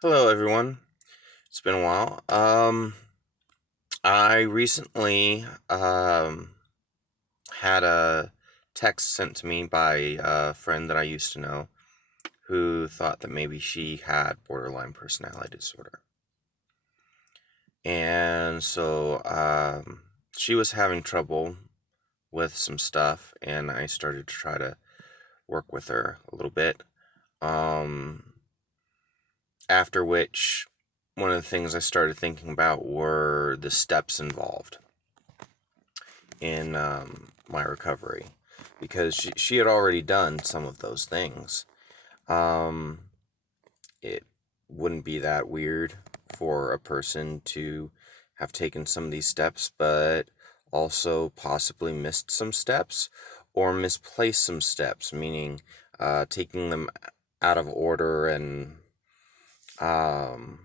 Hello, everyone. It's been a while. I recently had a text sent to me by a friend that I used to know who thought that maybe she had borderline personality disorder. And so she was having trouble with some stuff, and I started to try to work with her a little bit. Um, After which, one of the things I started thinking about were the steps involved in my recovery, because she had already done some of those things. Um, it wouldn't be that weird for a person to have taken some of these steps, but also possibly missed some steps or misplaced some steps, meaning taking them out of order and um,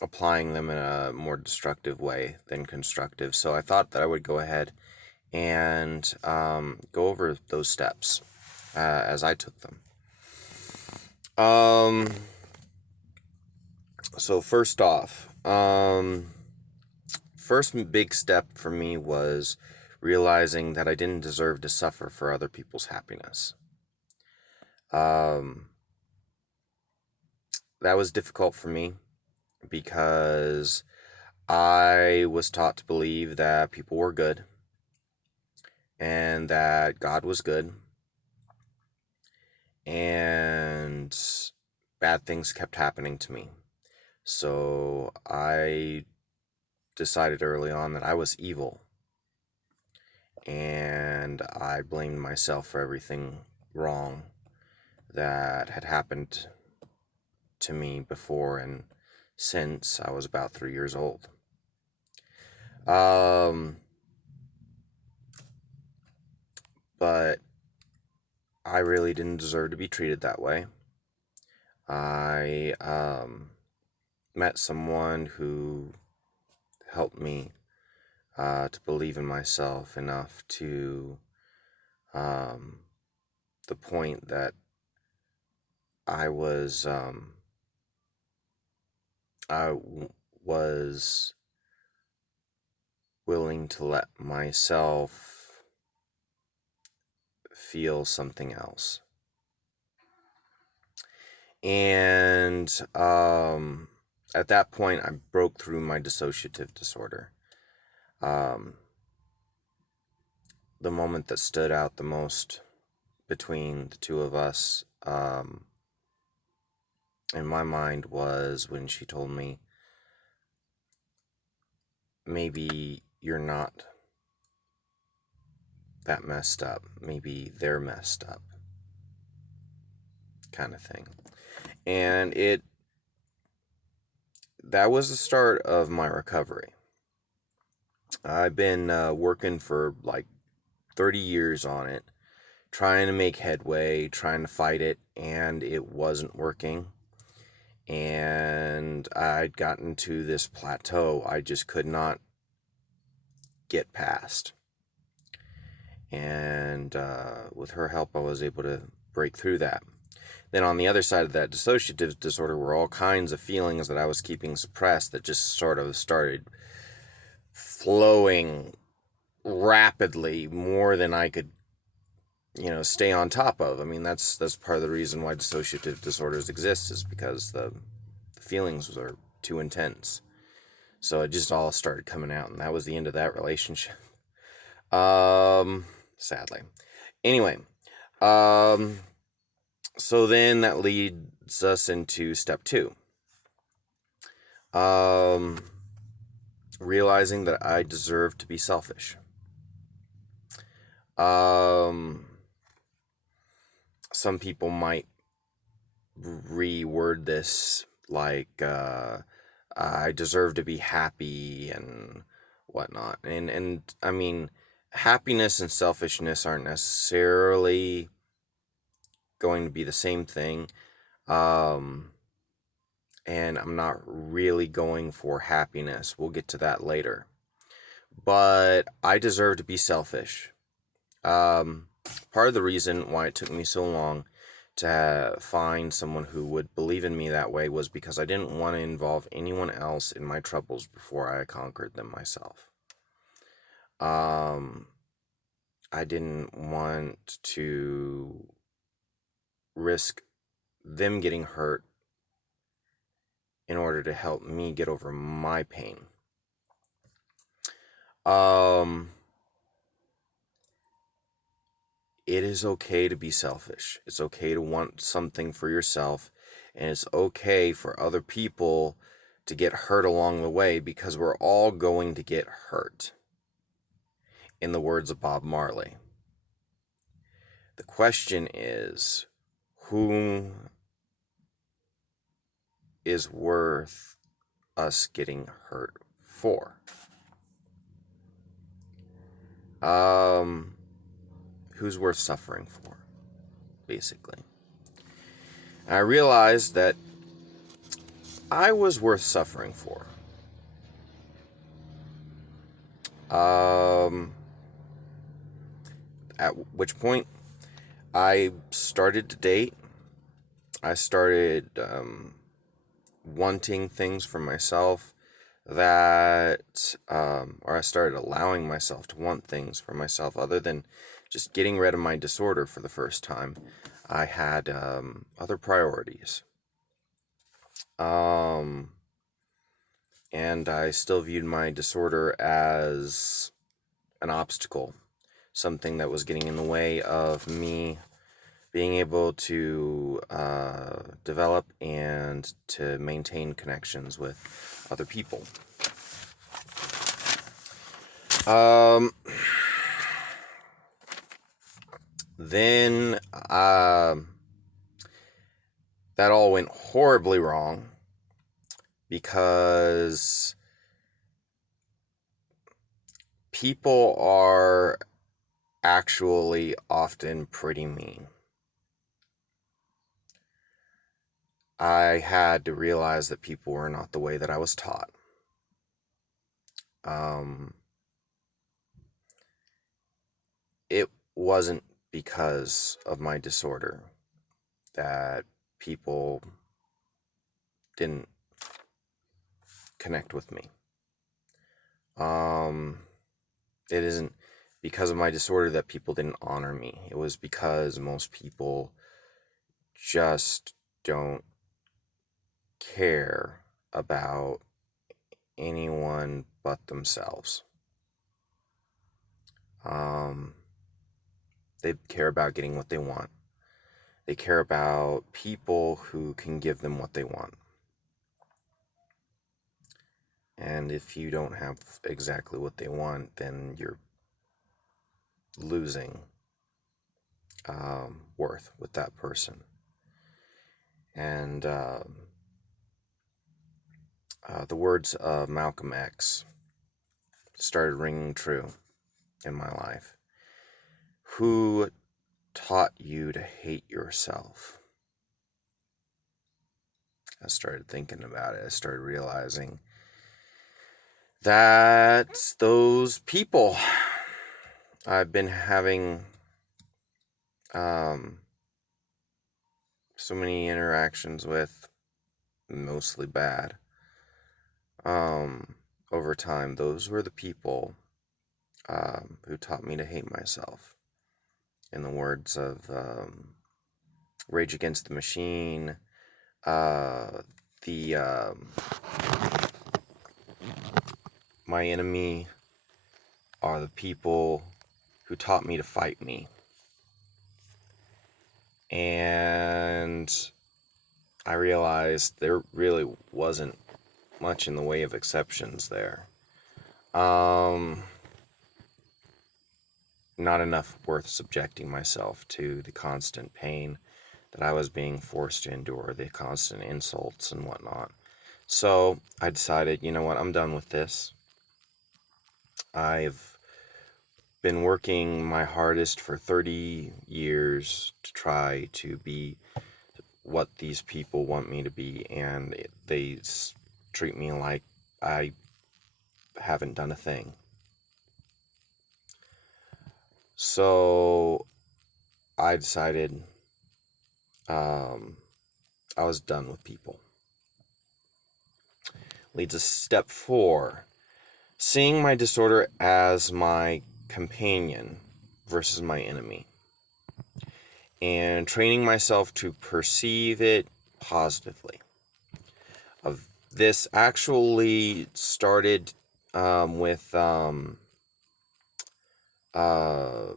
applying them in a more destructive way than constructive. So I thought that I would go ahead and go over those steps as I took them. So first off, first big step for me was realizing that I didn't deserve to suffer for other people's happiness. Um, that was difficult for me because I was taught to believe that people were good and that God was good, and bad things kept happening to me. So I decided early on that I was evil, and I blamed myself for everything wrong that had happened to me before and since I was about 3 years old. But I really didn't deserve to be treated that way. I met someone who helped me to believe in myself enough to um, the point that I was was willing to let myself feel something else. And at that point, I broke through my dissociative disorder. Um, the moment that stood out the most between the two of us, in my mind, was when she told me, maybe you're not that messed up. Maybe they're messed up, kind of thing. And that was the start of my recovery. I've been working for like 30 years on it, trying to make headway, trying to fight it, and it wasn't working. And I'd gotten to this plateau I just could not get past. And with her help, I was able to break through that. Then on the other side of that dissociative disorder were all kinds of feelings that I was keeping suppressed that just sort of started flowing rapidly, more than I could, stay on top of. I mean, that's part of the reason why dissociative disorders exist, is because the feelings are too intense. So it just all started coming out, and that was the end of that relationship. Sadly. Anyway, um, so then that leads us into step two. Um, Realizing that I deserve to be selfish. Um, some people might reword this like I deserve to be happy and whatnot. And I mean, happiness and selfishness aren't necessarily going to be the same thing. Um, and I'm not really going for happiness. We'll get to that later. But I deserve to be selfish. Part of the reason why it took me so long to find someone who would believe in me that way was because I didn't want to involve anyone else in my troubles before I conquered them myself. I didn't want to risk them getting hurt in order to help me get over my pain. It is okay to be selfish. It's okay to want something for yourself, and it's okay for other people to get hurt along the way, because we're all going to get hurt. In the words of Bob Marley. The question is, who is worth us getting hurt for? Who's worth suffering for, basically. And I realized that I was worth suffering for. At which point I started to date. I started wanting things for myself or I started allowing myself to want things for myself other than just getting rid of my disorder for the first time. I had other priorities. And I still viewed my disorder as an obstacle, something that was getting in the way of me being able to develop and to maintain connections with other people. Then that all went horribly wrong because people are actually often pretty mean. I had to realize that people were not the way that I was taught. It wasn't because of my disorder that people didn't connect with me. It isn't because of my disorder that people didn't honor me. It was because most people just don't care about anyone but themselves. They care about getting what they want. They care about people who can give them what they want. And if you don't have exactly what they want, then you're losing worth with that person. And the words of Malcolm X started ringing true in my life. Who taught you to hate yourself? I started thinking about it. I started realizing that those people I've been having so many interactions with, mostly bad, over time, those were the people who taught me to hate myself. In the words of Rage Against the Machine, my enemy are the people who taught me to fight me. And I realized there really wasn't much in the way of exceptions there. Not enough worth subjecting myself to the constant pain that I was being forced to endure, the constant insults and whatnot. So I decided, you know what, I'm done with this. I've been working my hardest for 30 years to try to be what these people want me to be, and they treat me like I haven't done a thing. So I decided I was done with people. Leads us step 4. Seeing my disorder as my companion versus my enemy. And training myself to perceive it positively. This actually started with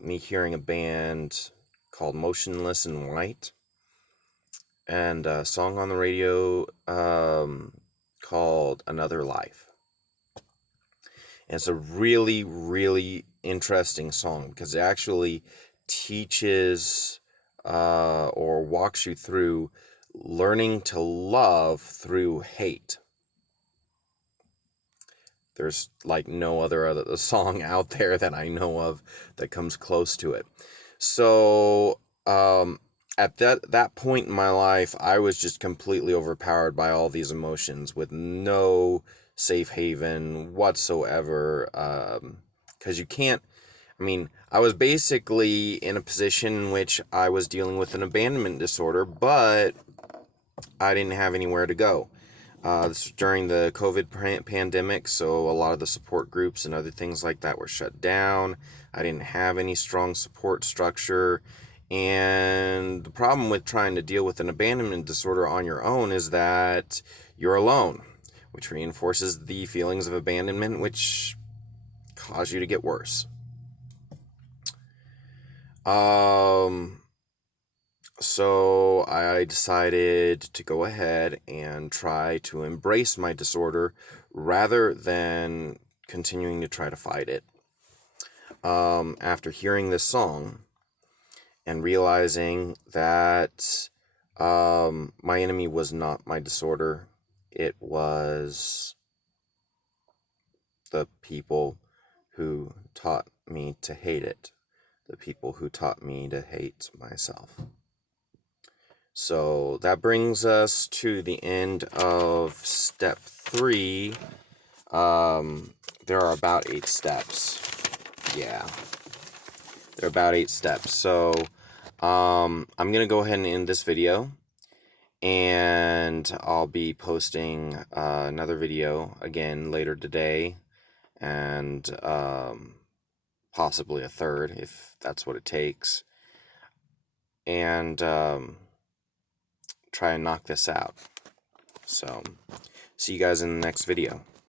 me hearing a band called Motionless in White, and a song on the radio called Another Life. And it's a really, really interesting song because it actually teaches or walks you through learning to love through hate. There's like no other song out there that I know of that comes close to it. So at that point in my life, I was just completely overpowered by all these emotions with no safe haven whatsoever. Because you can't. I mean, I was basically in a position in which I was dealing with an abandonment disorder, but I didn't have anywhere to go. This was during the COVID pandemic, so a lot of the support groups and other things like that were shut down. I didn't have any strong support structure. And the problem with trying to deal with an abandonment disorder on your own is that you're alone, which reinforces the feelings of abandonment, which cause you to get worse. So I decided to go ahead and try to embrace my disorder rather than continuing to try to fight it. After hearing this song and realizing that my enemy was not my disorder, it was the people who taught me to hate it, the people who taught me to hate myself. So that brings us to the end of step 3. There are about 8 steps. Yeah, there are about 8 steps. So I'm going to go ahead and end this video. And I'll be posting another video again later today. And possibly a third if that's what it takes. And try and knock this out. So, see you guys in the next video.